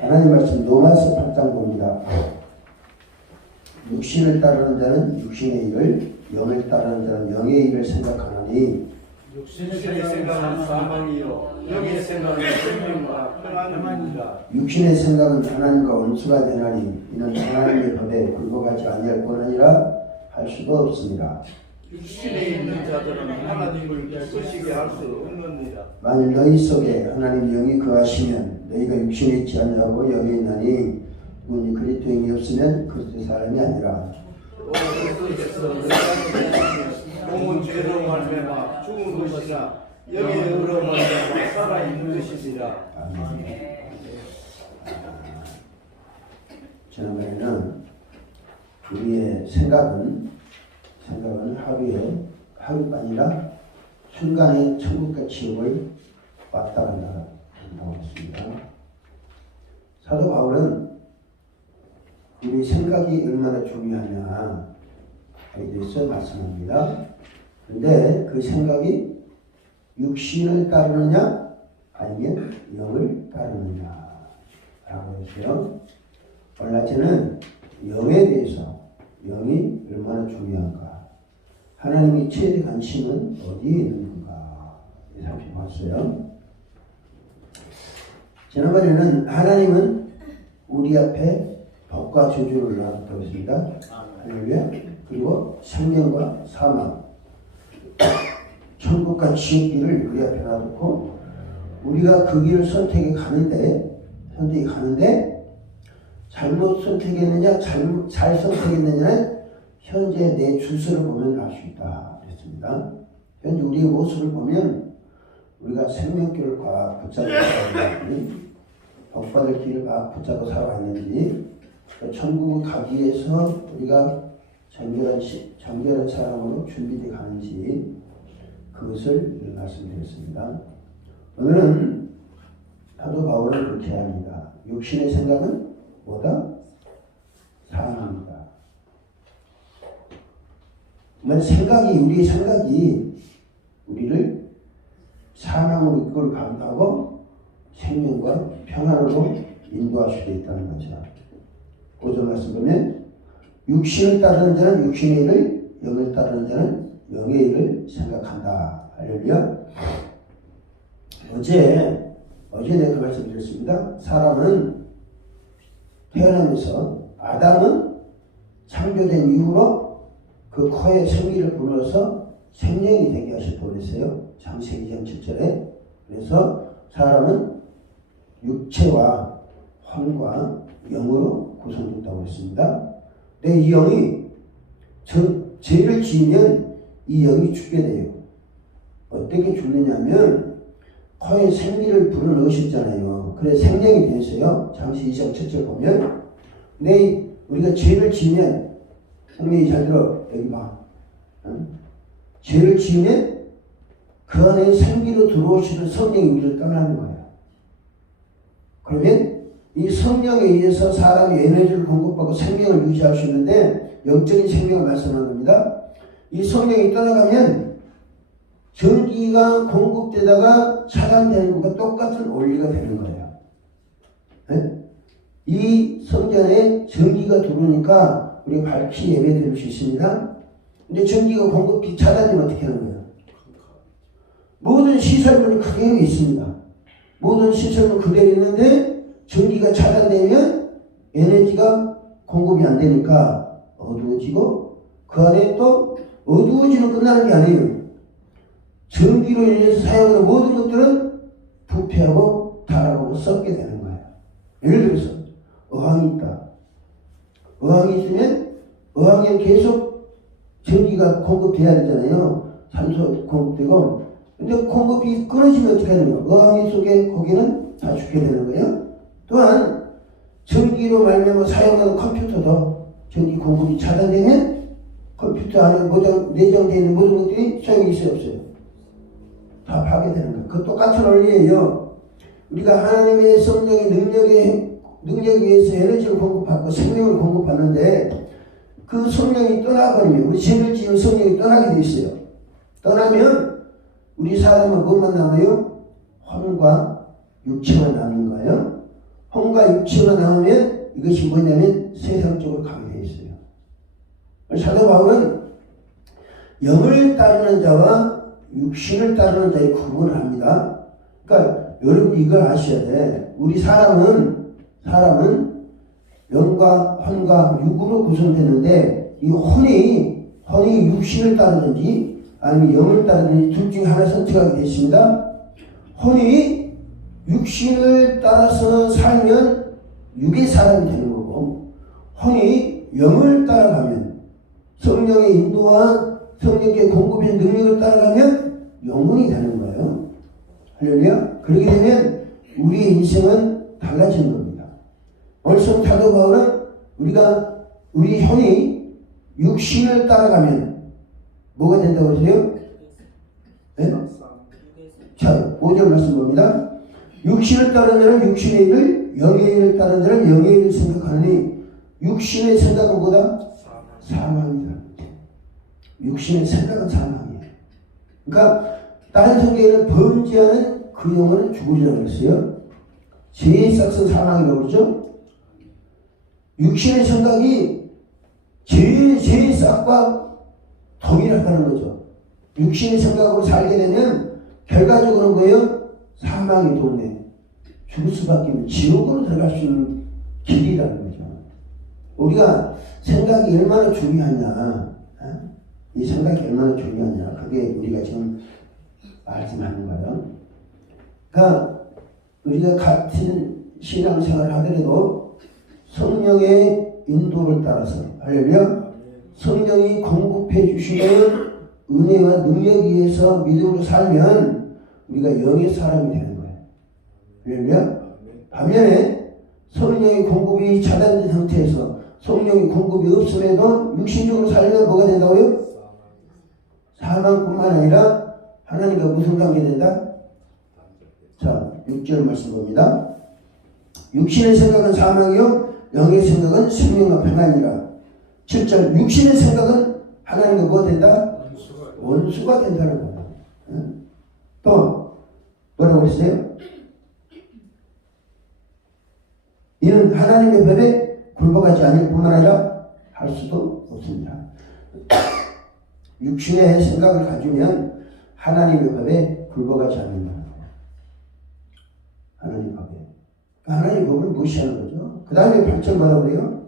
하나님 말씀 로마서 8장 봅니다. 육신을 따르는 자는 육신의 일을, 영을 따르는 자는 영의 일을 생각하나니 육신의 생각은 사망이요 영의 생각은 생명과 평안입니다. 육신의 생각은 하나님과 원수가 되나니 이는 하나님의 법에 굴복하지 아니할 뿐 아니라 할 수도 없습니다. 육신에 있는 자들은 하나님을 기쁘시게 할 수 없느니라. 만일 너희 속에 하나님 영이 거하시면 너희가 육신에 있지 아니하고 영에 있나니 누구니 그리스도 영이 없으면 그리스도 사람이 아니라. 그리스도께서 몸은 죄로 말미암아 죽은 것이나 영의 의로 말미암아 살아 있는 것이니라. 아멘. 지난번에는 우리의 생각은 하루가 아니라 순간에 천국과 지옥을 왔다 갔다 한다고 했습니다. 사도 바울은 우리 생각이 얼마나 중요하냐에 대해서 말씀합니다. 그런데 그 생각이 육신을 따르느냐 아니면 영을 따르느냐 라고 했어요. 오늘 낮에는 영에 대해서 영이 얼마나 중요한가, 하나님의 최대 관심은 어디에 있는가 살펴봤어요. 지난번에는 하나님은 우리 앞에 법과 저주를 놔뒀다고 했습니다. 할렐루야. 그리고 생명과 사망, 천국과 지옥길을 우리 앞에 놔뒀고 우리가 그 길을 선택해 가는데 잘못 선택했느냐 잘 선택했느냐는 현재 내 주소를 보면 알 수 있다 그랬습니다. 현재 우리의 모습을 보면 우리가 생명길을 꽉 붙잡고 살아왔는지, 복받을 길을 꽉 붙잡고 살아왔는지, 천국을 가기 위해서 우리가 정결한 사람으로 준비되어 가는지 그것을 말씀드렸습니다. 오늘은 사도 바울은 그렇게 합니다. 육신의 생각은 뭐다? 사망입니다. 우리의 생각이 우리를 사망으로 이끌어 간다고 생명과 평안으로 인도할 수도 있다는 거죠. 5절 말씀 보면 육신을 따르는 자는 육신의 일을, 영을 따르는 자는 영의 일을 생각한다. 할렐루야. 어제 내가 말씀드렸습니다. 사람은 태어나면서 아담은 창조된 이후로 그 코에 생기를 불어서 생명이 되게 하셨다고 그랬어요. 창세기 2장 7절에. 그래서 사람은 육체와魂과 영으로 구성됐다고 했습니다. 근데 이 영이 죄를 지으면 이 영이 죽게 돼요. 어떻게 죽느냐면 코에 생기를 불어넣으셨잖아요. 그래서 생명이 됐어요. 창세기 2장 7절 보면. 근데 우리가 죄를 지으면, 성경이 잘 들어, 여기 봐. 죄를 지으면 그 안에 생기로 들어오시는 성령이 우리를 떠나는 거예요. 그러면 이 성령에 의해서 사람이 에너지를 공급받고 생명을 유지할 수 있는데, 영적인 생명을 말씀하는 겁니다. 이 성령이 떠나가면 전기가 공급되다가 차단되는 것과 똑같은 원리가 되는 거예요. 네? 이 성전에 전기가 들어오니까 우리가 밝히 예배 드릴 수 있습니다. 근데 전기가 공급이 차단되면 어떻게 하는 거예요? 모든 시설물은 그대로 있습니다. 모든 시설물 그대로 있는데 전기가 차단되면 에너지가 공급이 안 되니까 어두워지고, 그 안에 또 어두워지는 끝나는 게 아니에요. 전기로 인해서 사용하는 모든 것들은 부패하고 타락하고 썩게 되는 거예요. 예를 들어서 어항이 있다. 어항이 있으면 어항에 계속 전기가 공급돼야 되잖아요. 산소 공급되고. 근데 공급이 끊어지면 어떻게 하는 거예요? 어항 속에 고기는 다 죽게 되는 거예요. 또한 전기로 말미암아 사용하는 컴퓨터도 전기 공급이 차단되면 컴퓨터 안에 내장되어 있는 모든 것들이 소용이 있어요, 없어요? 다 파괴되는 거예요. 그 똑같은 원리예요. 우리가 하나님의 성령의 능력에 의해서 에너지를 공급받고 생명을 공급받는데, 그 성령이 떠나버리면, 우리 죄를 지은 성령이 떠나게 돼 있어요. 떠나면 우리 사람은 뭐만 남아요?魂과 육체만 남는 거예요. 혼과 육체가 나오면 이것이 뭐냐면 세상 쪽으로 가게 돼 있어요. 사도 바울은 영을 따르는 자와 육신을 따르는 자의 구분을 합니다. 그러니까 여러분 이걸 아셔야 돼. 우리 사람은 영과 혼과 육으로 구성되는데 이 혼이 육신을 따르든지 아니면 영을 따르든지 둘 중에 하나 선택하게 되십니다. 혼이 육신을 따라서 살면 육의 사람이 되는 거고, 혼이 영을 따라가면 성령의 인도와 성령의 공급의 능력을 따라가면 영혼이 되는 거예요. 할렐루야. 그렇게 되면 우리의 인생은 달라지는 겁니다. 오늘 사도 바울은 우리 혼이 육신을 따라가면 뭐가 된다고 그러세요? 네? 자, 5절 말씀 봅니다. 육신을 따르는 자는 육신의 일을, 영의 일을 따르는 자는 영의 일을 생각하느니 육신의 생각은 뭐다? 사망이다. 육신의 생각은 사망이에요. 그러니까 다른 성경에는 범죄하는 그 영혼은 죽으리라고 했어요. 죄의 싹은 사망이라고 그러죠. 육신의 생각이 죄의 싹과 동일하다는 거죠. 육신의 생각으로 살게 되면 결과적으로는 뭐예요? 사망이 도네. 죽을 수밖에 없는 지옥으로 들어갈 수 있는 길이라는 거죠. 우리가 생각이 얼마나 중요하냐, 이 생각이 얼마나 중요하냐, 그게 우리가 지금 말씀하는 거예요. 그러니까 우리가 같은 신앙생활을 하더라도 성령의 인도를 따라서, 할렐루야, 성령이 공급해 주시는 은혜와 능력에 의해서 믿음으로 살면 우리가 영의 사람이 되는 거예요. 할렐루야. 반면에 성령의 공급이 차단된 상태에서 성령의 공급이 없음에도 육신적으로 살면 뭐가 된다고요? 사망뿐만 아니라 하나님과 무슨 관계 된다? 자, 6절 말씀 봅니다. 육신의 생각은 사망이요 영의 생각은 생명과 평안이라. 7절 육신의 생각은 하나님과 뭐 된다? 원수가 된다는 거예요. 또 뭐라고 했어요? 이는 하나님의 법에 굴복하지 않을 뿐만 아니라 할 수도 없습니다. 육신의 생각을 가지면 하나님의 법에 굴복하지 않는다. 하나님 법에. 하나님의 법을 무시하는 거죠. 그 다음에 8절 뭐라고 그래요?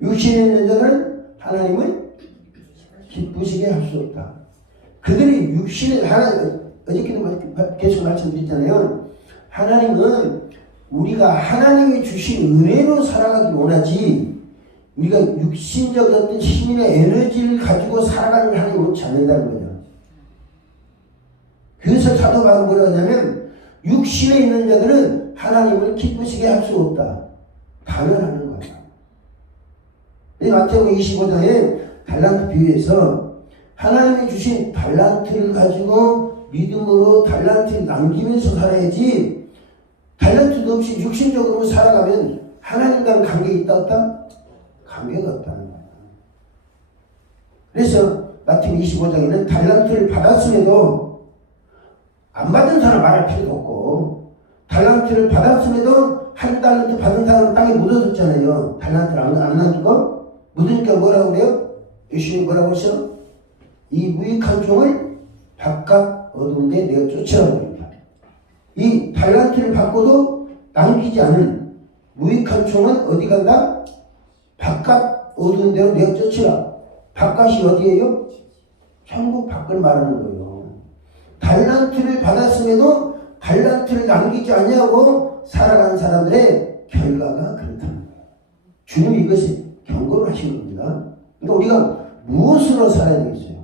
육신에 있는 자들은 하나님을 기쁘시게 할 수 없다. 그들이 육신에 어저께도 계속 말씀드렸잖아요. 하나님은 우리가 하나님이 주신 은혜로 살아가길 원하지, 우리가 육신적 어떤 힘이나 에너지를 가지고 살아가는 하나님 원치 않는다는 거죠. 그래서 사도 바울은 뭐라고 하냐면 육신에 있는 자들은 하나님을 기쁘시게 할 수 없다. 단언하는 거예요. 마태복음 25장에 달란트 비유에서 하나님이 주신 달란트를 가지고 믿음으로 달란트를 남기면서 살아야지, 달란트도 없이 육신적으로 살아가면 하나님과는 관계가 있다 없다? 관계가 없다는 거예요. 그래서 마태복음 25장에는 달란트를 받았음에도 안 받은 사람 말할 필요도 없고, 달란트를 받았음에도 한 달란트 받은 사람은 땅에 묻어뒀잖아요. 달란트를 안 남기고 묻으니까 뭐라고 그래요? 예수님이 뭐라고 했어? 이 무익한 종을 바깥 어두운 데 내가 쫓으라고 합니다. 이 달란트를 받고도 남기지 않은 무익한 종은 어디 간다? 바깥 어두운 데로 내가 쫓으라. 바깥이 어디예요? 천국 밖을 말하는 거예요. 달란트를 받았음에도 달란트를 남기지 않냐고 살아가는 사람들의 결과가 그렇다는 거예요. 주님이 이것을 경고를 하신 겁니다. 그러니까 우리가 무엇으로 살아야 되겠어요?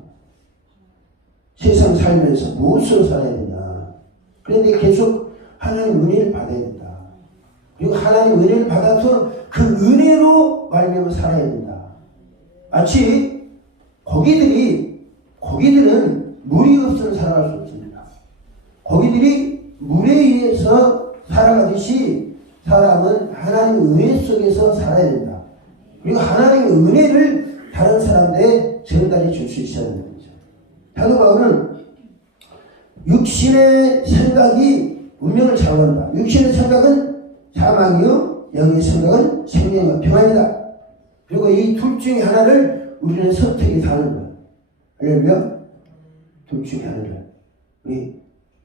세상 살면서 무엇으로 살아야 되냐? 그런데 계속 하나님 은혜를 받아야 된다. 그리고 하나님 은혜를 받아서 그 은혜로 말미암아 살아야 된다. 마치 고기들은 물이 없어서 살아갈 수 없습니다. 고기들이 물에 의해서 살아가듯이 사람은 하나님의 은혜 속에서 살아야 된다. 그리고 하나님의 은혜를 다른 사람들에 전달해 줄 수 있어야 된다. 사도 바울은 육신의 생각이 운명을 좌우한다. 육신의 생각은 사망이요, 영의 생각은 생명과 평안이다. 그리고 이 둘 중에 하나를 우리는 선택해서 하는 거예요. 할렐루야. 둘 중에 하나를. 우리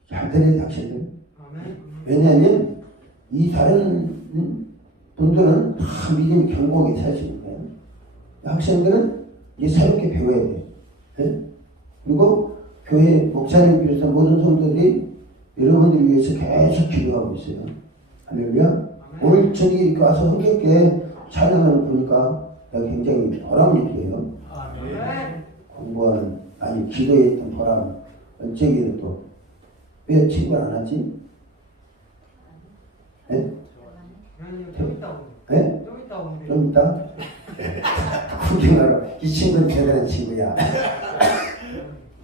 잘 들어야 돼, 학생들. 왜냐하면 이 다른 분들은 다 믿음이 견고하게 사시는 거예요. 학생들은 이제 새롭게 배워야 돼요. 네? 그리고 교회 목사님 비롯한 모든 성도들이 여러분들 위해서 계속 기도하고 있어요. 할렐루야. 오늘 저기 이렇게 와서 흥겹게 찬양하는 거 보니까 굉장히 보람이 느껴요. 공부하는, 아니 기도에 있던 보람. 어쩌기는 또 왜 친구를 안 하지? 네? 네? 좀 이따? 구경하러. 이 친구는 대단한 친구야.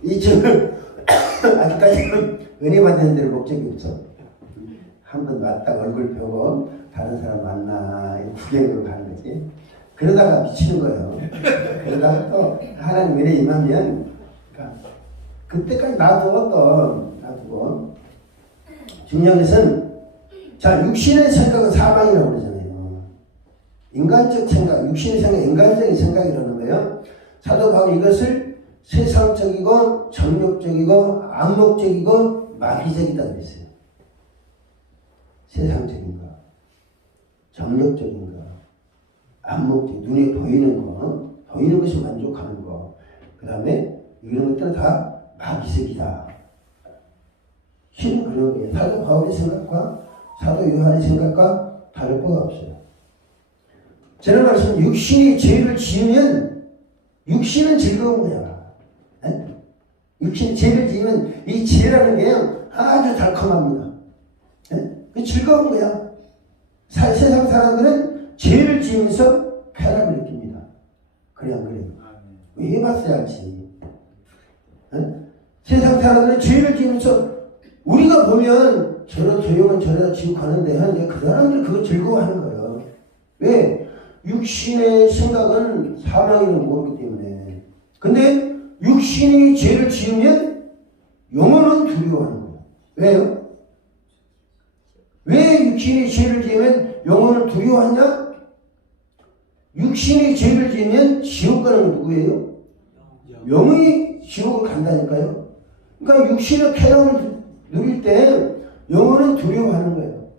이 친구는 아직까지는 은혜 받는 데는 목적이 없어. 한번 왔다 얼굴 펴고 다른 사람 만나 구경으로 가는 거지. 그러다가 미치는 거예요. 그러다가 또 하나님 은혜 임하면 그때까지 놔두고 중요한 것은 자, 육신의 생각은 사망이라고 그러잖아요. 인간적 생각, 육신의 생각, 인간적인 생각이라는 거예요. 사도 바울이 이것을 세상적이고 정욕적이고 암묵적이고 마귀적이다 그랬어요. 세상적인 거, 정욕적인 거, 암묵적, 눈에 보이는 것이 만족하는 거, 그 다음에 이런 것들은 다 마귀적이다. 실은 그런 거예요. 사도 바울의 생각과 사도 요한의 생각과 다를 바가 없어요. 저는 말씀, 육신이 죄를 지으면 육신은 즐거운 거야. 네? 육신이 죄를 지으면 이 죄라는 게 아주 달콤합니다. 네? 그 즐거운 거야. 세상 사람들은 죄를 지으면서 쾌락을 느낍니다. 그래 안 그래요? 왜 해봤어야 할지. 네? 세상 사람들은 죄를 지으면서 우리가 보면 저런 조용한 저러다 지옥 가는데 하는데 그 사람들 그거 즐거워하는 거예요. 왜? 육신의 생각은 사망이라는 모르기 때문에. 근데 육신이 죄를 지으면 영혼은 두려워하는 거예요. 왜요? 왜 육신이 죄를 지으면 영혼을 두려워하냐? 육신이 죄를 지으면 지옥 가는 건 누구예요? 영이 지옥을 간다니까요. 그러니까 육신의 쾌락을 누릴 때 영혼은 두려워하는 거예요.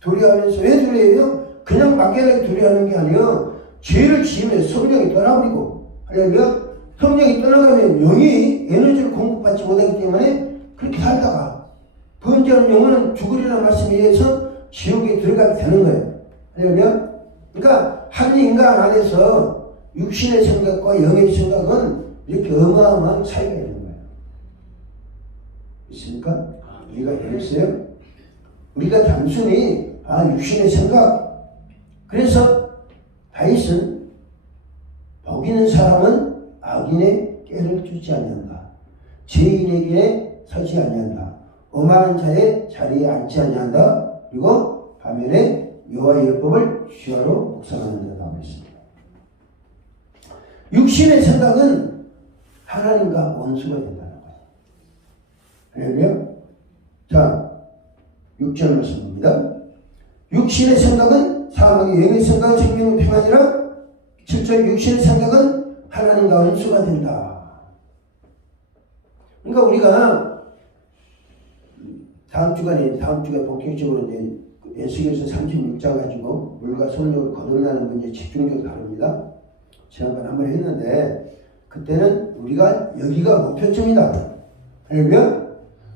두려워하면서 왜 두려워해요? 그냥 막연하게 두려워하는 게 아니라 죄를 지으면 성령이 떠나버리고, 할렐루야. 성령이 떠나가면 영이 에너지를 공급받지 못하기 때문에 그렇게 살다가 범죄하는 영혼은 죽으리라는 말씀에 의해서 지옥에 들어가게 되는 거예요. 할렐루야. 그러니까 한 인간 안에서 육신의 생각과 영의 생각은 이렇게 어마어마한 차이가 있는 거예요. 있습니까? 우리가 되겠어요? 우리가 단순히 육신의 생각. 그래서 다윗은 복 있는 사람은 악인의 깨를 주지 아니한다. 죄인에게 서지 아니한다. 오만한 자의 자리에 앉지 아니한다. 그리고 반면에 여호와의 율법을 주야로 묵상하는 자라고 했습니다. 육신의 생각은 하나님과 원수가 된다는 거예요. 할렐루야. 자, 6절 말씀입니다. 육신의 생각은 사망의, 영의 생각은 생명의 평안이라. 7절 육신의 생각은 하나님과 원수가 된다. 그러니까 우리가 다음 주간에 본격적으로 이제 에스겔서 36장 가지고 물과 성령을 거듭나는 문제 집중적으로 다룹니다. 지난번에 한번 했는데 그때는 우리가 여기가 목표점이다. 할렐루야.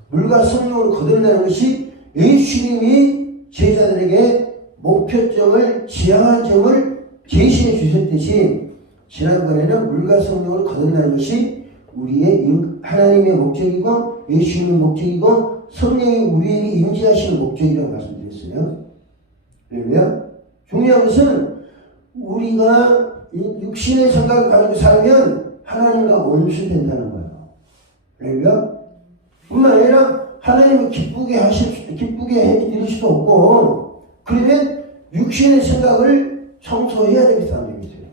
물과 성령으로 거듭나는 것이 예수님이 제자들에게 목표점을, 지향한 점을 제시해 주셨듯이 지난번에는 물과 성령으로 거듭나는 것이 우리의 하나님의 목적이고 예수님의 목적이고 성령이 우리에게 임재하시는 목적이라고 말씀드렸어요. 그러면 중요한 것은 우리가 육신의 생각을 가지고 살면 하나님과 원수된다는 거예요. 그러니까 뿐만 아니라 하나님을 기쁘게 해드릴 수도 없고, 그러면 육신의 생각을 청소해야 되겠어, 안 되겠어요?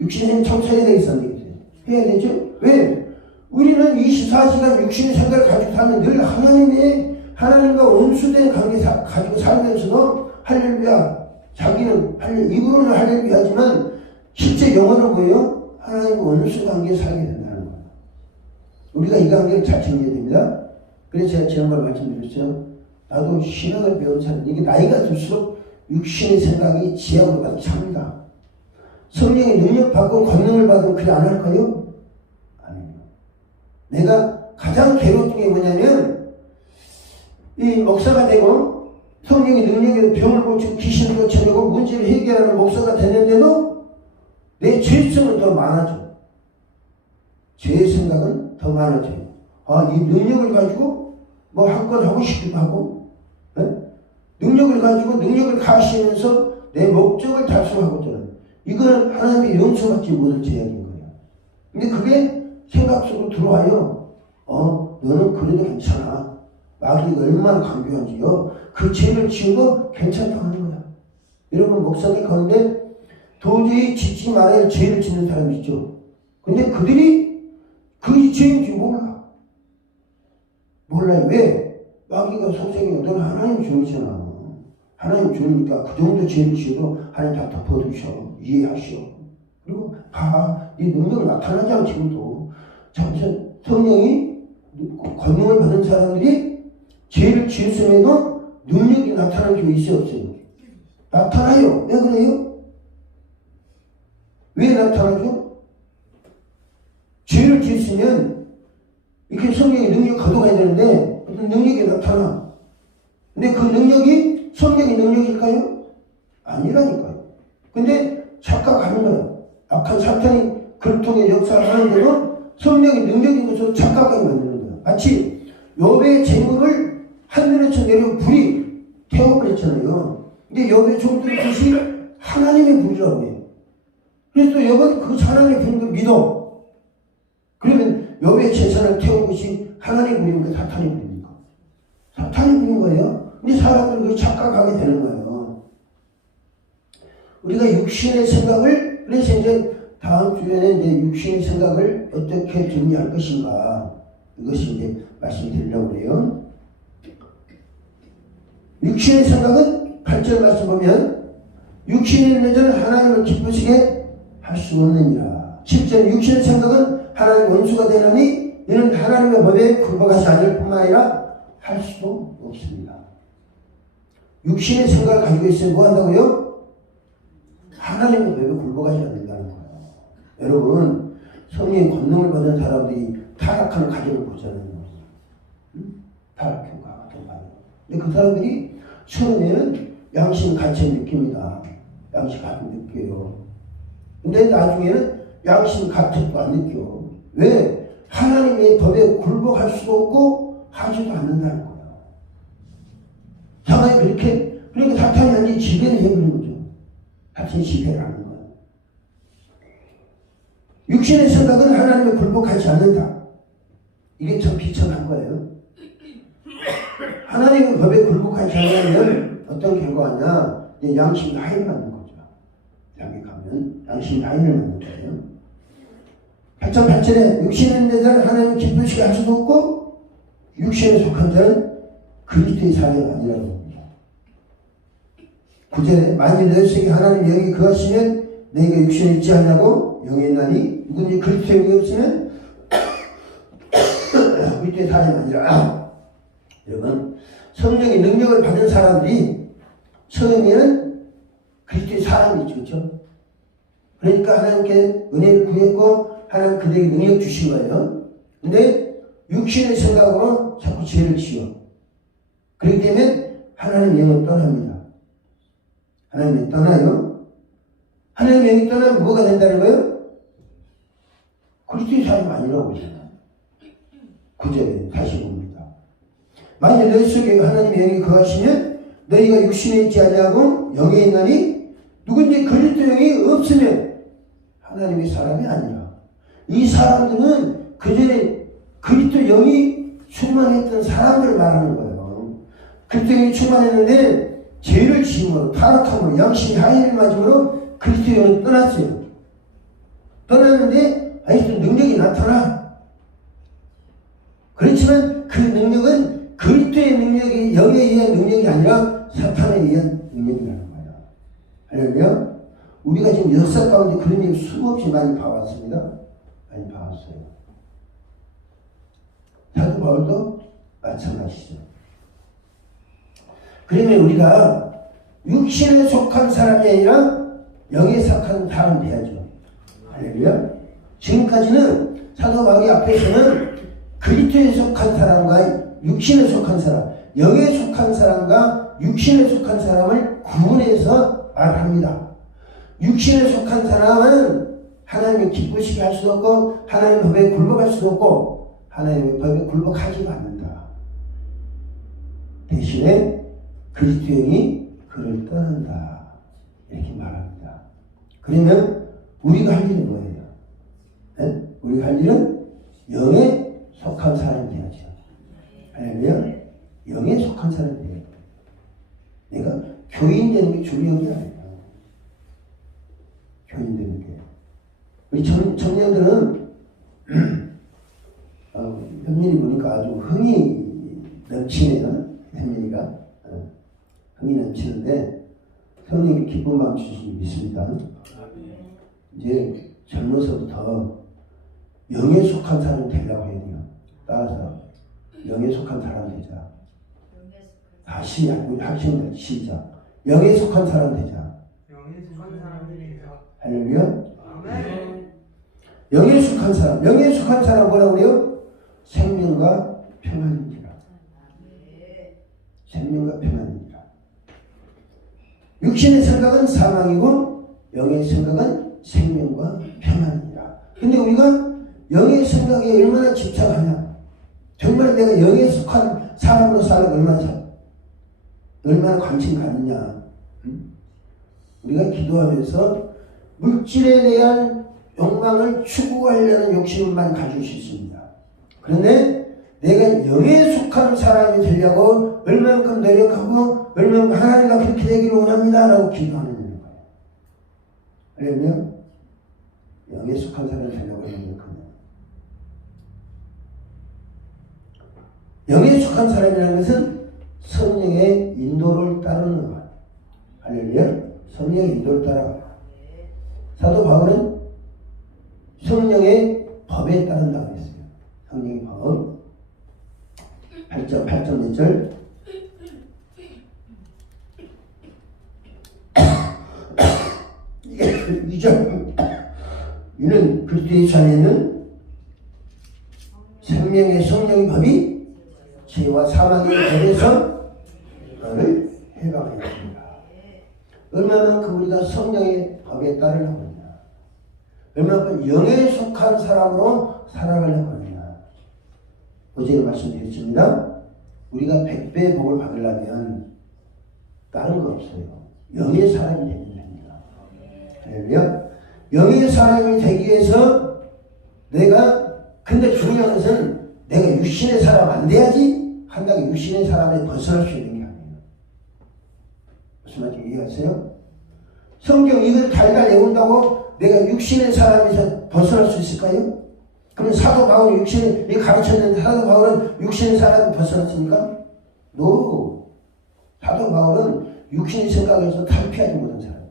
육신의 청소해야 되겠어, 안 되겠어요? 해야 되죠? 왜? 우리는 24시간 육신의 생각을 가지고 살면 늘 하나님과 원수된 관계 가지고 살면서도 할렐루야, 자기는 입으로는 할렐루야 하지만 실제 영어로 뭐예요? 하나님과 원수 관계에 살게 된다는 거예요. 우리가 이 관계를 잘 정리해야 됩니다. 그래서 제가 지난번에 말씀드렸죠. 나도 신학을 배운 사람, 이게 나이가 들수록 육신의 생각이 지하로 가득 찹니다. 성령의 능력 받고 권능을 받으면 그래 안 할까요? 아니에요. 내가 가장 괴로웠던 게 뭐냐면, 이 목사가 되고 성령의 능력으로 병을 고치고 귀신을 고치려고 문제를 해결하는 목사가 되는데도 내 죄성은 더 많아져. 죄의 생각은 더 많아져요. 아, 이 능력을 가지고 뭐 한 건 하고 싶기도 하고, 능력을 가지고 능력을 가시면서 내 목적을 달성하고자 이거는 하나님의 용서받지 못할 제약인 거예요. 근데 그게 생각 속으로 들어와요. 너는 그래도 괜찮아. 마귀가 얼마나 강교한지요. 그 죄를 지은 거 괜찮다고 하는 거야. 여러분, 목사님 가운데 도저히 짓지 말아야 할 죄를 짓는 사람이 있죠. 근데 그들이 그 죄인지 몰라. 몰라요. 왜? 마귀가 속삭이고 너는 하나님 주이잖아. 하나님 주니까 그 정도 죄를 지어도 하나님 다 덮어두셔. 이해하시오. 그리고 네 능력을 나타나잖아. 지금도. 성령이 권능을 받은 사람들이 죄를 지었음에도 능력이 나타나는 경우 있어요, 없어요? 나타나요. 왜 그래요? 왜 나타나죠? 죄를 지었으면 이렇게 성령의 능력이 거둬가야 되는데 어떤 능력이 나타나. 근데 그 능력이 성령의 능력일까요? 아니라니까요. 근데 착각하는 거예요. 악한 사탄이 그를 통해 역사를 하는데도 성령의 능력인 것으로 착각하게 만드는 거예요. 마치 욥의 재물을 하늘에서 내려온 불이 태워버렸잖아요. 근데 욥의 종들의 뜻이 하나님의 불이라고 해요. 그래서 또 욥은 그 하나님의 불인 걸 믿어. 그러면 욥의 재산을 태운 것이 하나님의 불입니까? 사탄의 불입니까? 사탄의 불인 거예요. 근데 사람들은 그걸 착각하게 되는 거예요. 우리가 육신의 생각을, 그래서 이제 다음 주에는 이제 육신의 생각을 어떻게 정리할 것인가, 이것이 이제 말씀드리려고 해요. 육신의 생각은 8절 말씀 보면 육신의 내전은 하나님을 기쁘시게 할 수 없느니라. 7절 육신의 생각은 하나님의 원수가 되나니 이는 하나님의 법에 굴복하지 않을 뿐만 아니라 할 수도 없습니다. 육신의 생각을 가지고 있으면 뭐 한다고요? 하나님의 법에 굴복하지 않는다는 거예요. 여러분, 성령의 권능을 받은 사람들이 타락하는 가정을 보잖아요. 타락한 같은 가정. 근데 그 사람들이 처음에는 양심 가치를 느낍니다. 양심 가치를 느껴요. 근데 나중에는 양심 가치도 안 느껴. 왜? 하나님의 법에 굴복할 수도 없고 하지도 않는다는 거예요. 상황이 그렇게, 그러니까 사탄이 완전히 지배를 해버리는 거죠. 사탄이 지배를 하는 거예요. 육신의 생각은 하나님의 굴복하지 않는다. 이게 참 비참한 거예요. 하나님의 법에 굴복하지 않으면 어떤 결과가 있냐? 양심 하인을 받는 거죠. 양에 가면 양심 하인을 받는 거예요. 8장 8절에 육신의 자는 하나님을 기쁘시게 할 수도 없고 육신에 속한 자는 그리스도의 사례가 아니라고 합니다. 9절에 만일 너희에게 하나님 영이 거하시면 너희가 육신에 있지 않냐고 영이 있나니 누군지 그리스도의 영이 없으면 그리스도의 사례가 아니라. 여러분, 성령의 능력을 받은 사람들이 처음에는 그리스도의 사람이죠. 그렇죠? 그러니까 하나님께 은혜를 구했고 하나님 그들에게 능력 주신 거예요. 근데 육신의 생각으로 자꾸 죄를 지어. 그렇기 때문에 하나님 영을 떠납니다. 하나님이 떠나요. 하나님 영이 떠나면 뭐가 된다는 거예요? 그리스도의 사람이 아니라고 그러잖아요. 9절에 다시 봅니다. 만일 너희 속에 하나님의 영이 거하시면 너희가 육신에 있지 아니하고 영에 있나니 누군지 그리스도 영이 없으면 하나님의 사람이 아니라. 이 사람들은 그전에 그리스도 영이 충만했던 사람들을 말하는 거예요. 그리스도 영이 충만했는데 죄를 지음으로 타락함으로 양심이 하인을 맞음으로 그리스도 영을 떠났어요. 떠났는데 아직도 능력이 나타나. 그렇지만 그 능력은 그리스도의 능력이, 영에 의한 능력이 아니라 사탄에 의한 능력이라는 거예요. 할렐루야. 우리가 지금 역사 가운데 그런 일 수없이 많이 봐왔습니다. 많이 봐왔어요. 사도 바울도 마찬가지죠. 그러면 우리가 육신에 속한 사람이 아니라 영에 속한 사람이 돼야죠. 할렐루야. 지금까지는 사도 바울이 앞에서는 그리스도에 속한 사람과 육신에 속한 사람, 영에 속한 사람과 육신에 속한 사람을 구분해서 말합니다. 육신에 속한 사람은 하나님을 기쁘시게 할 수도 없고 하나님의 법에 굴복할 수도 없고 하나님의 법에 굴복하지도 않는다. 대신에 그리스도 영이 그를 떠난다. 이렇게 말합니다. 그러면 우리가 할 일은 뭐예요? 네? 우리가 할 일은 영에 속한 사람이 되야죠. 할렐루야. 영에 속한 사람이 돼요. 내가 교인 되는 게 중요한 게 아니에요. 교인 되는 게. 우리 청년들은 현민이 보니까 아주 흥이 넘치네요. 현민이가 흥이 넘치는데 성령이 기쁜 마음 주시니 믿습니다. 이제 젊어서부터 영에 속한 사람이 되려고 해야 돼요. 따라서 영에 속한 사람 되자. 다시 학생들 시작. 영에 속한 사람 되자. 영에 속한 사람이 되자. 할렐루야. 아멘. 영에 속한 사람. 영에 속한 사람 뭐라고 그래요? 생명과 평안이니라. 생명과 평안이니라. 육신의 생각은 사망이고 영의 생각은 생명과 평안이니라. 근데 우리가 영의 생각에 얼마나 집착하냐? 정말 내가 영에 속한 사람으로 살아 얼마나 관심 갖느냐? 우리가 기도하면서 물질에 대한 욕망을 추구하려는 욕심만 가질 수 있습니다. 그런데 내가 영에 속한 사람이 되려고 얼만큼 노력하고 얼만큼 하나님과 그렇게 되기를 원합니다 라고 기도하는 거예요. 할렐루야. 영에 속한 사람이 되려고 하는 거예요. 영에 속한 사람이라는 것은 성령의 인도를 따르는 것. 할렐루야. 성령의 인도를 따라. 사도 바울은 성령의 법에 따른다고 했어요. 성령의 법. 8절, 8절. 이는 그리스도 예수 안에 있는 생명의 성령의 법이 죄와 사망의 법에서 너를 해방하였습니다. 얼마만큼 우리가 성령의 법에 따르려고 하느냐, 얼마만큼 영에 속한 사람으로 살아가려고 하느냐. 어제 말씀드렸습니다. 우리가 100배의 복을 받으려면 다른 거 없어요. 영의 사람이 되는 겁니다. 할렐루야. 영의 사람이 되기 위해서 근데 중요한 것은 내가 육신의 사람 안 돼야지 한다고 육신의 사람에 벗어날 수 있는 게 아니에요. 무슨 말인지 이해하세요? 성경 이걸 달달 외운다고 내가 육신의 사람에서 벗어날 수 있을까요? 그럼 사도 바울이 육신을 가르쳤는데 사도 바울은 육신의 사람을 벗어났습니까? No. 사도 바울은 육신의 생각에서 탈피하지 못한 사람이에요.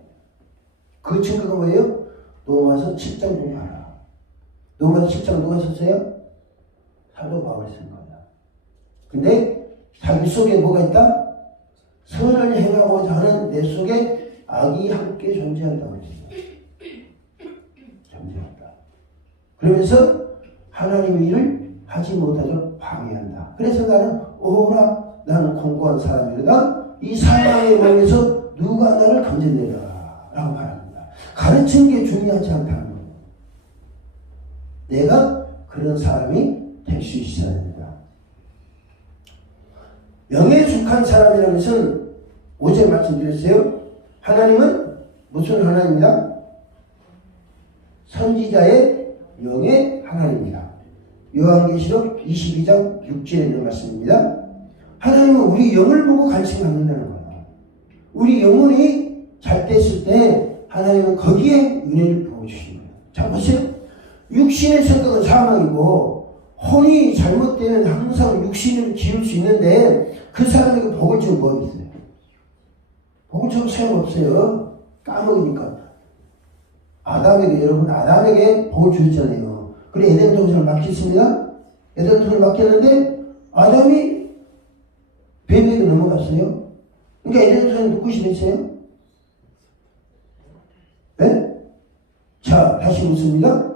그 증거가 뭐예요? 로마서 7장 좀 봐라. 로마서 7장 누가 썼어요? 사도 바울이 쓴 거야. 근데 자기 속에 뭐가 있다? 선을 행하고자 하는 내 속에 악이 함께 존재한다고 했어요. 존재한다. 그러면서 하나님의 일을 하지 못하도록 방해한다. 그래서 나는 공고한 사람이다. 이 사망의 몸에서 누가 나를 건져내라 라고 말합니다. 가르치는 게 중요하지 않다는 거예요. 내가 그런 사람이 될 수 있어야 됩니다. 영에 속한 사람이라는 것은 어제 말씀드렸어요. 하나님은 무슨 하나님이다? 선지자의 영의 하나님이다. 요한계시록 22장 6절에 있는 말씀입니다. 하나님은 우리 영을 보고 관심 갖는다는 거예요. 우리 영혼이 잘 됐을 때 하나님은 거기에 은혜를 부어주시는 거예요. 자 보세요. 육신의 생각은 사망이고 혼이 잘못되면 항상 육신을 지을 수 있는데 그 사람에게 복을 주는 법이 있어요. 복을 줘도 소용없어요. 까먹으니까. 아담에게, 여러분, 아담에게 복을 주셨잖아요. 그래, 에덴 동산을 맡겼습니다. 에덴 동산을 맡겼는데, 아담이 뱀에게 넘어갔어요. 그러니까 에덴 동산에 누구시 됐어요? 네? 자, 다시 묻습니다.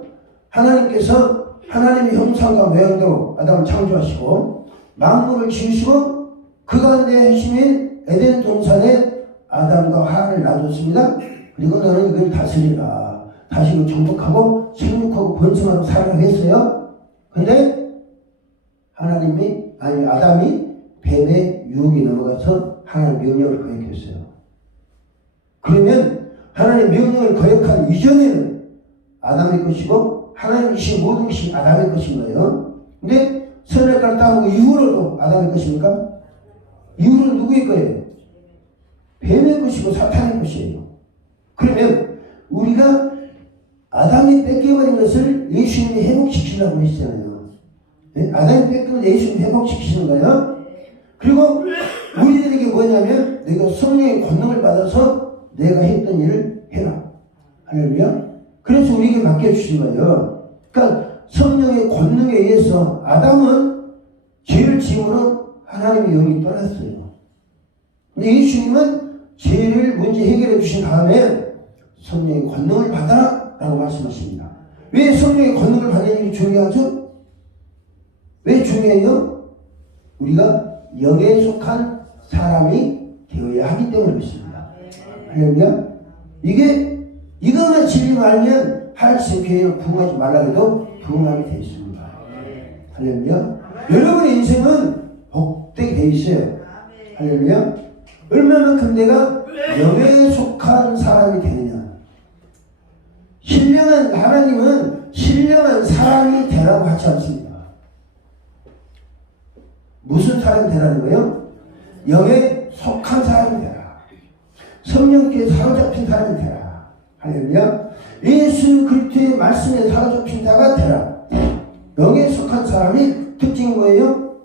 하나님께서 하나님의 형상과 모양대로 아담을 창조하시고, 만물을 지으시고, 그 가운데 핵심인 에덴 동산에 아담과 하와를 놔뒀습니다. 그리고 너는 이걸 다스리라. 다시 이걸 정복하고 생육하고 번성하고 살아라고 했어요. 근데 아담이 뱀의 유혹에 넘어가서 하나님의 명령을 거역했어요. 그러면 하나님의 명령을 거역한 이전에는 아담의 것이고 하나님이신 모든 것이 아담의 것인 거예요. 근데 선악과를 따온 그 이후로도 아담의 것입니까? 이후로는 누구의 거예요? 뱀의 것이고 사탄의 것이에요. 그러면 우리가 아담이 뺏겨버린 것을 예수님이 회복시키려고 했잖아요. 네? 아담이 뺏기면 예수님이 회복시키시는 거예요. 그리고 우리들에게 뭐냐면 내가 성령의 권능을 받아서 내가 했던 일을 해라. 할렐루야. 그래서 우리에게 맡겨주신 거예요. 그러니까 성령의 권능에 의해서 아담은 죄를 지으므로 하나님의 영이 떠났어요. 근데 예수님은 죄를 문제 해결해 주신 다음에 성령의 권능을 받아라 라고 말씀하십니다. 왜 성령의 권능을 받는 일이 중요하죠? 왜 중요해요? 우리가 영에 속한 사람이 되어야 하기 때문에 그렇습니다. 할렐루야. 이것만 진리만 알면 하나님 교회는 부흥하지 말라고 해도 부흥하게 되어 있습니다. 할렐루야. 여러분의 인생은 복되게 되어 있어요. 할렐루야. 얼마만큼 내가 영에 속한 사람이 되느냐. 하나님은 신령한 사람이 되라고 하지 않습니다. 무슨 사람이 되라는 거예요? 영에 속한 사람이 되라. 성령께 사로잡힌 사람이 되라. 할렐루야. 예수 그리스도의 말씀에 사로잡힌 자가 되라. 영에 속한 사람이 특징이 뭐예요?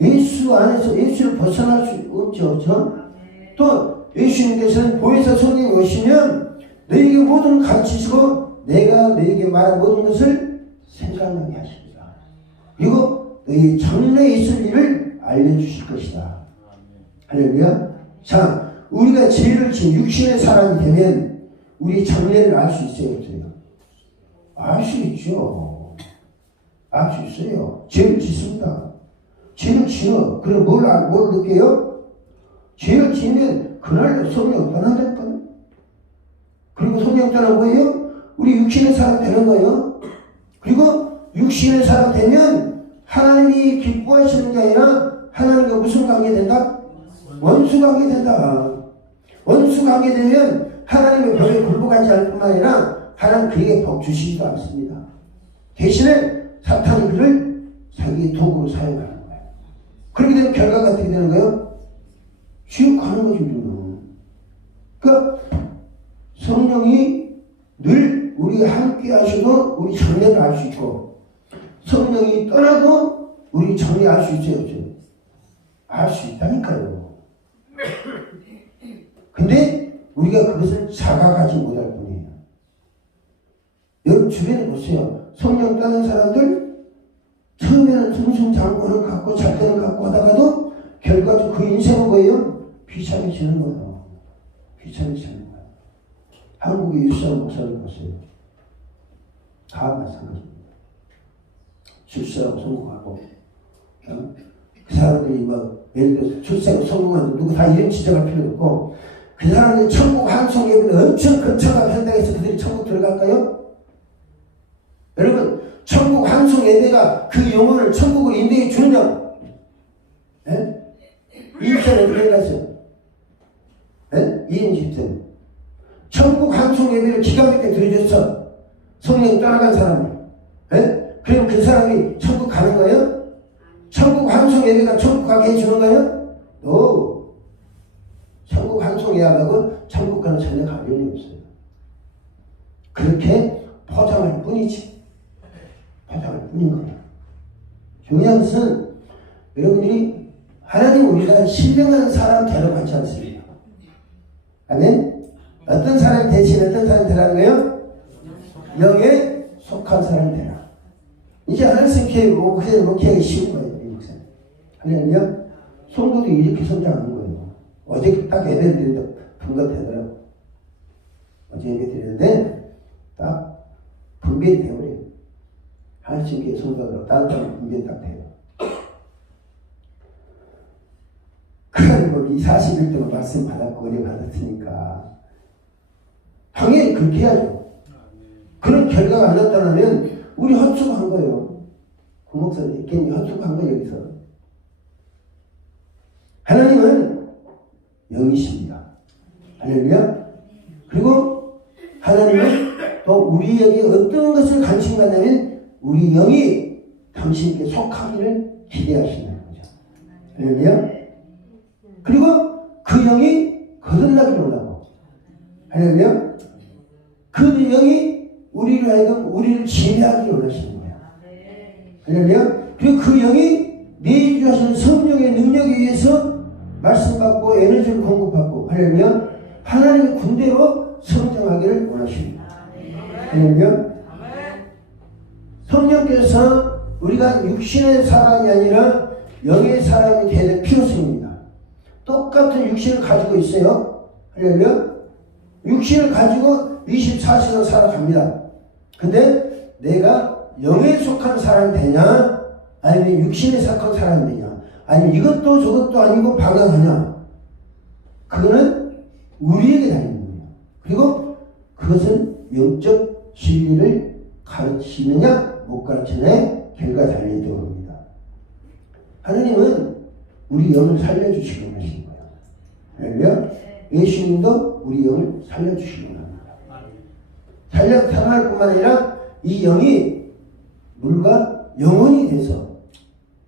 예수 안에서 예수를 벗어날 수 없죠. 또 예수님께서는 보혜사 성령이 오시면 너에게 모든 가르치시고 내가 너에게 말한 모든 것을 생각나게 하십니다. 그리고 너희 장래에 있을 일을 알려주실 것이다. 할렐루야. 자, 우리가 죄를 지은 육신의 사람이 되면 우리 장래를 알 수 있어요, 없어요? 알 수 있죠. 알 수 있어요. 죄를 짓습니다. 죄를 지어. 그럼 뭘 느껴요? 죄를 지으면 그날 성령 떠난다니까요. 그리고 성령 떠난 뭐예요? 우리 육신의 사람 되는 거예요. 그리고 육신의 사람 되면 하나님이 기뻐하시는 게 아니라 하나님과 무슨 관계 된다? 원수 관계 된다. 원수 관계 되면 하나님의 법에 굴복하지 않을 뿐만 아니라 하나님 그에게 복 주시지도 않습니다. 대신에 사탄이 그를 자기의 도구로 사용하는 거예요. 그렇게 되면 결과가 어떻게 되는 거예요? 지옥 가는 거죠, 우리는. 그러니까 성령이 늘 우리가 함께 하셔도 우리 장래를 알 수 있고, 성령이 떠나도 우리 장래 알 수 있어요, 없어요? 알 수 있다니까요. 근데 우리가 그것을 자각하지 못할 뿐이에요. 여러분 주변에 보세요. 성령 떠난 사람들 처음에는 승승장구는 갖고 잘 때는 갖고 하다가도 결과적으로 그 인생은 뭐예요? 비참해지는 거예요. 비참해지는 거예요. 한국의 유수한 목사를 보세요. 다 마찬가지입니다. 출세하고 성공하고 그 사람들이 막 예를 들어서 출세하고 성공하는 누구 다 이름 지적할 필요도 없고 그 사람들이 천국 환송 예배를 엄청 거쳐가며 한다고 해서 그들이 천국 들어갈까요? 여러분 천국 환송 예배가 그 영혼을 천국으로 인도해 주느냐? 예? 이집트는 어떻게 갔어요? 예? 이집트는 천국 환송 예배를 기가 막히게 드려줬어. 성령이 떠나간 사람을. 예? 그럼 그 사람이 천국 가는 거예요? 천국 환송 예배가 천국 가게 해주는 거예요? No. 천국 환송 예배하고 천국 가는 전혀 관련이 없어요. 그렇게 포장할 뿐이지. 포장할 뿐인 거예요. 중요한 것은 여러분들이 하나님 우리가 신령한 사람 되라고 하지 않습니다. 아멘. 어떤 사람이 대신 어떤 사람이 되라는 거예요? 영에 속한 사람이 되라. 이제 하늘색 교회 목회하기 쉬운 거예요. 이 목사님. 할렐루야. 성도도 이렇게 성장하는 거예요. 어제 딱 예배를 드리는데 분가 되더라고. 어제 예배 드리는데 딱 분별이 되어버려요. 하늘색 교회 성도들하고 다른 사람 분별이 딱 돼요. 그래가지고 이 40일 동안 말씀 받았고 은혜 받았으니까 당연히 그렇게 해야죠. 그런 결과가 안 나타나면 우리 헛수고한 거예요. 그 목사님 괜히 헛수고한 거예요. 여기서 하나님은 영이십니다. 할렐루야. 그리고 하나님은 또 우리에게 어떤 것을 관심 갖냐면 우리 영이 당신께 속하기를 기대하신다는 거죠. 할렐루야. 그리고 그 영이 거듭나기를 원하고, 할렐루야. 그 영이 우리를 하여금 우리를 지배하기를 원하시는 거예요. 할렐루야. 그리고 그 영이 내주하시는 성령의 능력에 의해서 말씀받고 에너지를 공급받고, 할렐루야. 하나님의 군대로 성장하기를 원하십니다. 할렐루야. 성령께서 우리가 육신의 사람이 아니라 영의 사람이 되는 필요성입니다. 똑같은 육신을 가지고 있어요. 할렐루야. 육신을 가지고 24시간 살아갑니다. 근데 내가 영에 속한 사람이 되냐, 아니면 육신에 속한 사람이 되냐, 아니면 이것도 저것도 아니고 방황하냐, 그거는 우리에게 달린 거예요. 그리고 그것은 영적 진리를 가르치느냐 못 가르치느냐의 결과 달린 겁니다. 하나님은 우리 영을 살려주시려고 하신 거예요. 할렐루야. 예수님도 우리 영을 살려주시려고 합니다. 살아날 뿐만 아니라 이 영이 물과 영혼이 돼서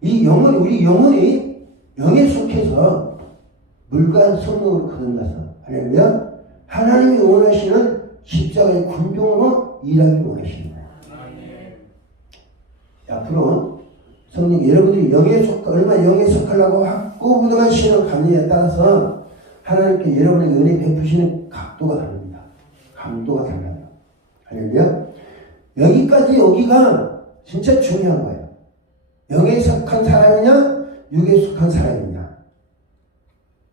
이 영혼, 우리 영혼이 영에 속해서 물과 성령으로 거듭나서, 할렐루야, 하나님이 원하시는 십자가의 군병으로 일하기를 원하시는 거예요. 앞으로 성령 여러분들이 영에 얼마나 영에 속하려고 확고부동한 신앙을 갖느냐에 따라서 하나님께 여러분에게 은혜 베푸시는 각도가 다릅니다. 강도가 달라요. 할렐루야. 여기까지 오기가 진짜 중요한 거예요. 영에 속한 사람이냐 육에 속한 사람이냐.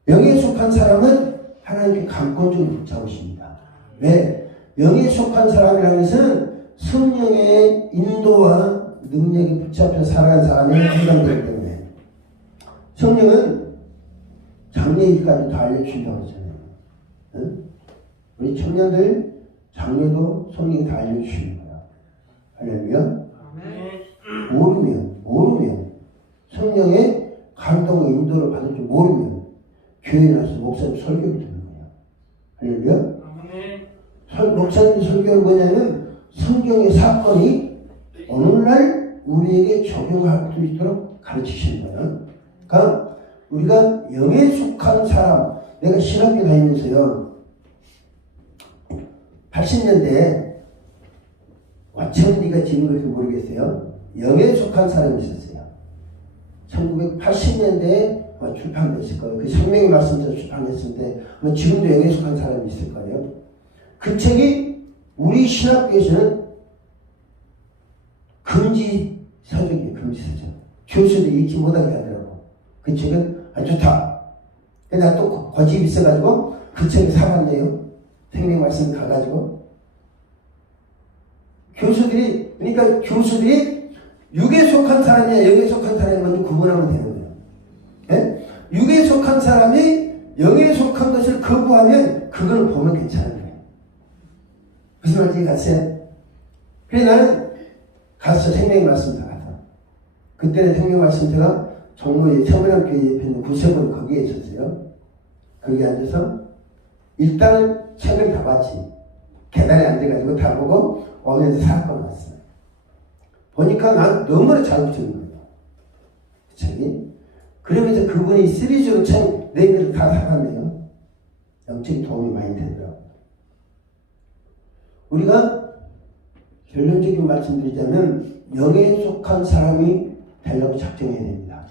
영에 속한 사람은 하나님께 감권적으로 붙잡으십니다. 왜? 영에 속한 사람이라는 것은 성령의 인도와 능력이 붙잡혀 살아가는 사람이 해당되기 때문에 성령은 장래일까지 다 알려주신다고 했잖아요. 응? 우리 청년들 장래도 성령이 다 알려주시는 거야. 할렐루야. 모르면 성령의 감동과 인도를 받을 줄 모르면 교회에 나서 목사님 설교를 듣는 거야. 할렐루야. 목사님 설교는 뭐냐면 성경의 사건이 오늘날 우리에게 적용할 수 있도록 가르치시는 거야. 그러니까 우리가 영에 속한 사람, 내가 신학교 다니면서요 80년대에 와천리가 지은 것인지 모르겠어요. 영에 속한 사람이 있었어요. 1980년대에 출판됐을 거예요. 그 생명의 말씀에서 출판했을 때 지금도 영에 속한 사람이 있을 거예요. 그 책이 우리 신학교에서는 금지 서적이에요. 금지 서적. 교수들이 읽지 못하게 하더라고. 그 책은 아주 좋다. 근데 나 또 고집이 있어가지고 그 책을 사봤네요. 생명 말씀 가가지고. 그러니까 교수들이 육에 속한 사람이냐 영에 속한 사람이 먼저 구분하면 되는 거예요. 예? 육에 속한 사람이 영에 속한 것을 거부하면 그걸 보면 괜찮은 거예요. 무슨 말인지 갔어요? 그래 나는 가서 생명 말씀 다 가서 그때는 생명 말씀제가 종로의 서문학교에 옆에 있는 구세군 거기에 있었어요. 거기 앉아서 일단은 책을 다 봤지. 계단에 앉아가지고 다 보고 오면서 사건 왔어요. 보니까 난 너무나 잘 붙여는 거예요. 그 책이. 그러면서 그분이 시리즈로 책 4개를 다 사봤네요. 영적인 도움이 많이 되더라고요. 우리가 결론적인 말씀드리자면 영에 속한 사람이 되려고 작정해야 됩니다.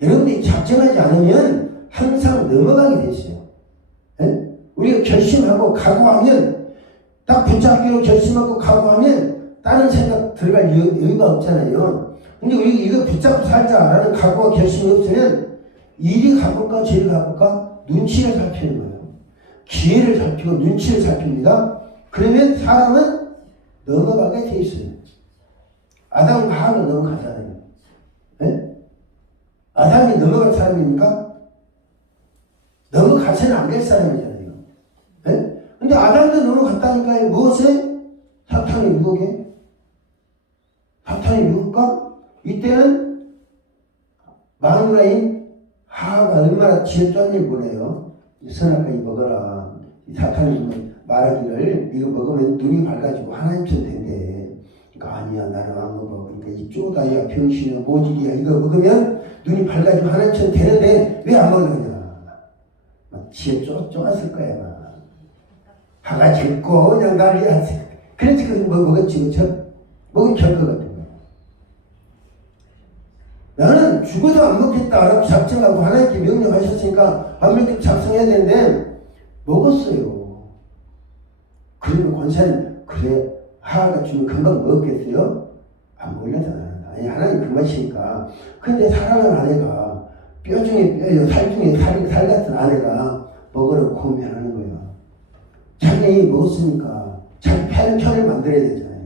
여러분들이 작정하지 않으면 항상 넘어가게 되시죠. 네? 우리가 결심하고 각오하면, 딱 붙잡기로 결심하고 각오하면 다른 생각 들어갈 여유가 없잖아요. 근데 우리 이거 붙잡고 살자라는 각오와 결심이 없으면 이리 가볼까 저리 가볼까 눈치를 살피는 거예요. 기회를 살피고 눈치를 살핍니다. 그러면 사람은 넘어가게 돼 있어요. 아담과 하와가 넘어가잖아요. 네? 아담이 넘어갈 사람입니까? 넘어가서는 안 될 사람이잖아요. 네? 근데 아담도 넘어갔다니까요. 무엇에? 사탄의 유혹에. 사탄의 유혹과 이때는 마누라인 하와가 얼마나 지혜 쩐일 보네요. 선악과를 먹어라. 사탄이 말하기를 이거 먹으면 눈이 밝아지고 하나님처럼 된대. 그러니까 아니야 나는 안 먹어. 그러니까 이 쪼다야 병신이야 모질이야 이거 먹으면 눈이 밝아지고 하나님처럼 되는데 왜 안 먹느냐. 지혜 쫓았을 거야. 화가 짙고 그냥 나를 하세요. 그래서 그걸 먹었지 그쵸? 먹으면 결것 같은 거야. 나는 죽어도 안 먹겠다라고 작정하고 하나님께 명령하셨으니까 안 먹겠다고 작성해야 되는데 먹었어요. 그러면 권사님 그래 하하가 주면 금방 먹겠어요? 안 먹으려잖아. 아니 하나님 그 맛이니까. 근데 사랑하는 아내가 뼈 중에 뼈요 살 중에 살 같은 아내가 먹으라고 고민하는 거야. 자기 먹었으니까 자기 편을 만들어야 되잖아요.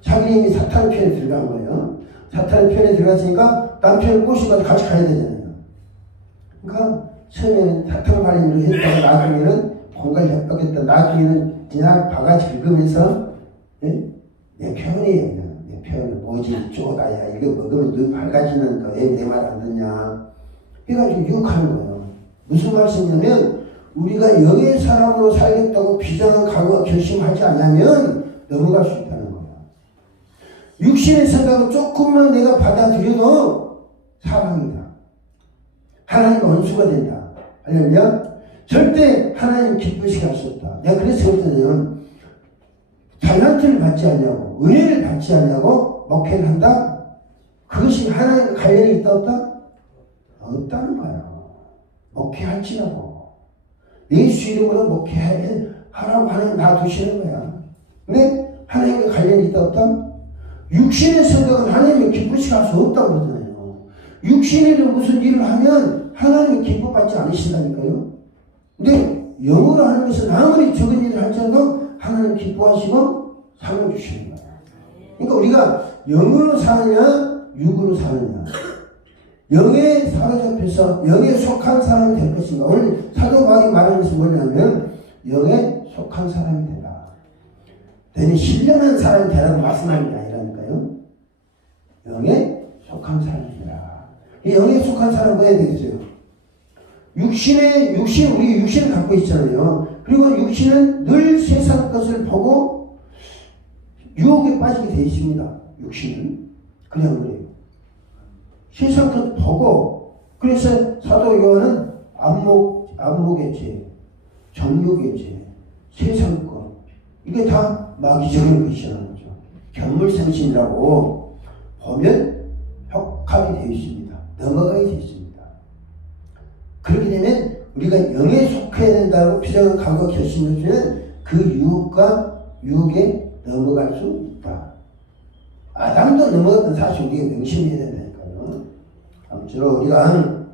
자기 이미 사탄 편에 들어간 거예요. 사탄 편에 들어갔으니까 남편을 꼬시고 같이 가야 되잖아요. 그러니까 처음에는 사탄 발림으로 했다가 나중에는 공갈 협박했다. 나중에는 그냥 바가지 긁으면서 내 표현이에요. 그냥. 내 표현은 뭐지 쪼다야 이거 먹으면 눈 밝아지는 거 왜 내 말 안 듣냐 해가지고 유혹하는 거예요. 무슨 말씀이냐면 우리가 영의 사람으로 살겠다고 비장한 각오와 결심하지 않으면 넘어갈 수 있다는 거예요. 육신의 생각을 조금만 내가 받아들여도 사랑이다. 하나님과 원수가 된다. 하려면 절대 하나님 기쁘시게 할 수 없다. 내가 그래서 그랬더니 달란트를 받지 않냐고 은혜를 받지 않냐고 목회를 한다? 그것이 하나님과 관련이 있다 없다? 없다는 거야. 목회할지라고. 예수 이름으로 목회하라고 하나님 놔두시는 거야. 근데 하나님과 관련이 있다 없다? 육신의 생각은 하나님을 기쁘시게 할 수 없다고 그러잖아요. 육신으로 무슨 일을 하면 하나님을 기뻐받지 않으신다니까요. 근데 영으로 하는 것은 아무리 적은 일을 할지라도 하나님 기뻐하시고 상을 주시는 거야. 그러니까 우리가 영으로 사느냐 육으로 사느냐 영에 사로잡혀서 영에 속한 사람이 될 것인가. 오늘 사도 바울이 말하는 것은 뭐냐면 영에 속한 사람이 되라. 너는 신령한 사람이 되라고 말씀하는 게 아니라니까요. 영에 속한 사람이 되라. 영에 속한 사람은 뭐야 되겠어요? 우리 육신을 갖고 있잖아요. 그리고 육신은 늘 세상 것을 보고 유혹에 빠지게 되어 있습니다. 육신은. 그냥 그래요. 세상 것 보고, 그래서 사도 요한은 안목의 죄, 정욕의 죄, 세상 것, 이게 다 마귀적인 것이라는 거죠. 견물생신이라고 보면 혹하게 되어 있습니다. 넘어가게 되어 있습니다. 그렇게 되면 우리가 영에 속해야 된다고 비장한 각오와 결심을 주면 그 유혹에 넘어갈 수 있다. 아담도 넘어갔던 사실 우리가 명심해야 된다니까요. 아무쪼록 우리가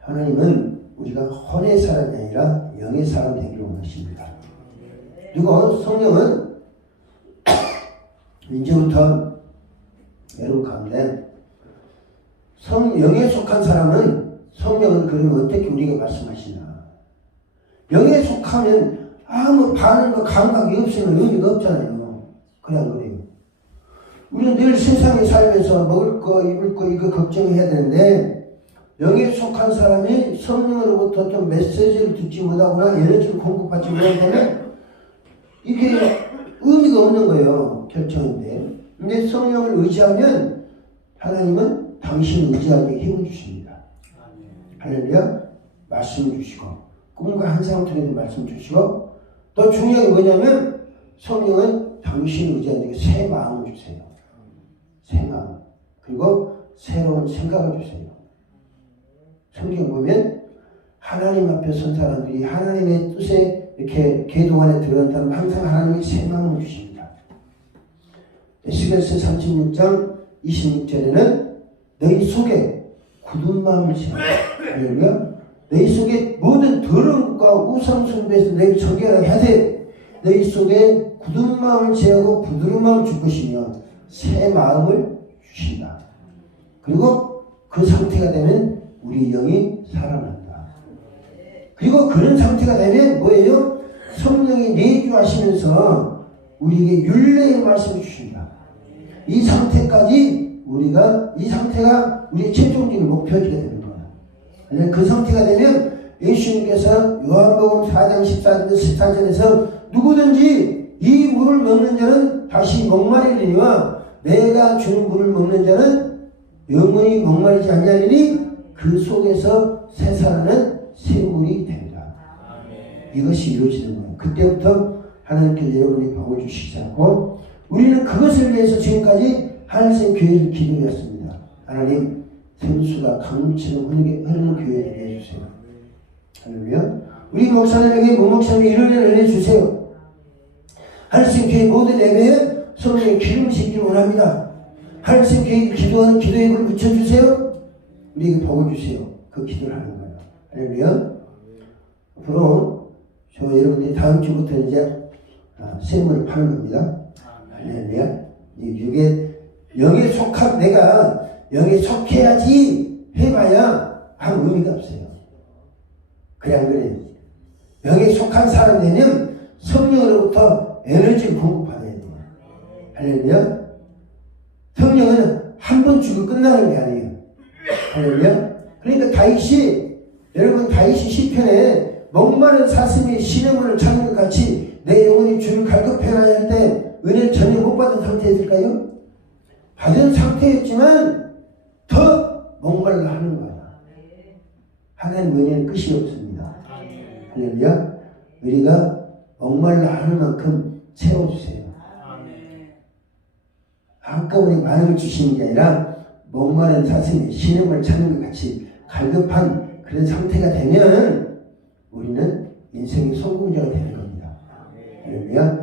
하나님은 우리가 혼의 사람이 아니라 영의 사람 되기를 원하십니다. 그리고 성령은 이제부터 여러분 가운데 영에 속한 사람은 성령은 그러면 어떻게 우리가 말씀하시나. 영에 속하면 아무 반응과 감각이 없으면 의미가 없잖아요. 그래 안 그래요? 우리는 늘 세상에 살면서 먹을 거 입을 거 이거 걱정해야 되는데 영에 속한 사람이 성령으로부터 좀 메시지를 듣지 못하거나 에너지를 공급받지 못하면 이게 의미가 없는 거예요. 결정인데. 근데 성령을 의지하면 하나님은 당신을 의지하게 힘을 주십니다. 할렐루야. 말씀을 주시고 꿈과 환상을 통해서 말씀 주시고 또 중요한 게 뭐냐면 성령은 당신을 의지하는 게 새 마음을 주세요. 새 마음. 그리고 새로운 생각을 주세요. 성경 보면 하나님 앞에 선 사람들이 하나님의 뜻에 이렇게 계동 안에 들어간다면 항상 하나님이 새 마음을 주십니다. 에스겔서 36장 26절에는 너희 속에 굳은 마음을 세워. 할렐루야. 너희 속에 모든 더러운 것과 우상 숭배에서 너희 정결하게 하되 너희 속에 굳은 마음을 제하고 부드러운 마음을 줄 것이며 새 마음을 주신다. 그리고 그 상태가 되면 우리 영이 살아난다. 그리고 그런 상태가 되면 뭐예요? 성령이 내주하시면서 우리에게 율례의 말씀을 주신다. 이 상태가 우리의 최종적인 목표가 되는 거야. 그 상태가 되면 예수님께서 요한복음 4장 14절 14절에서 누구든지 이 물을 먹는 자는 다시 목마르리니와 내가 준 물을 먹는 자는 영원히 목마르지 아니하리니 그 속에서 새살아나는 샘물이 된다. 이것이 이루어지는 거예요. 그때부터 하나님께서 여러분이 복을 주시지 않고 우리는 그것을 위해서 지금까지 하늘색 교회를 기도했습니다. 하나님 생수가 강물처럼 흐르는 교회 되게 해주세요. 할렐루야. 우리 목사님에게 목사님이 이런 은혜 주세요. 하늘색 교회 모든 예배에 성령의 기름을 싣기를 원합니다. 하늘색 교회 기도하는 기도에 불을 붙여주세요. 우리에게 복을 주세요. 그 기도를 하는 거예요. 할렐루야. 앞으로 저 여러분들이 다음 주부터 이제 샘물을 파는 겁니다. 할렐루야. 이게 영에 속한 내가 영에 속해야지 해봐야 아무 의미가 없어요. 그래 안 그래요? 영에 속한 사람 되면 성령으로부터 에너지를 공급받아야 돼요. 할렐루야. 성령은 한 번 주고 끝나는 게 아니에요. 할렐루야. 그러니까 여러분 다윗이 시편에 목마른 사슴이 시냇물을 찾는 것 같이 내 영혼이 주를 갈급해야 할 때 은혜를 전혀 못 받은 상태였을까요? 받은 상태였지만 더 목말라 하는 거야. 하나님 은혜는 끝이 없습니다. 할렐루야. 우리가 목말라 하는 만큼 채워주세요. 한꺼번에 많은 주시는 게 아니라 목마른 사슴이 시냇물을 찾는 것 같이 갈급한 그런 상태가 되면 우리는 인생의 성공자가 되는 겁니다. 할렐루야.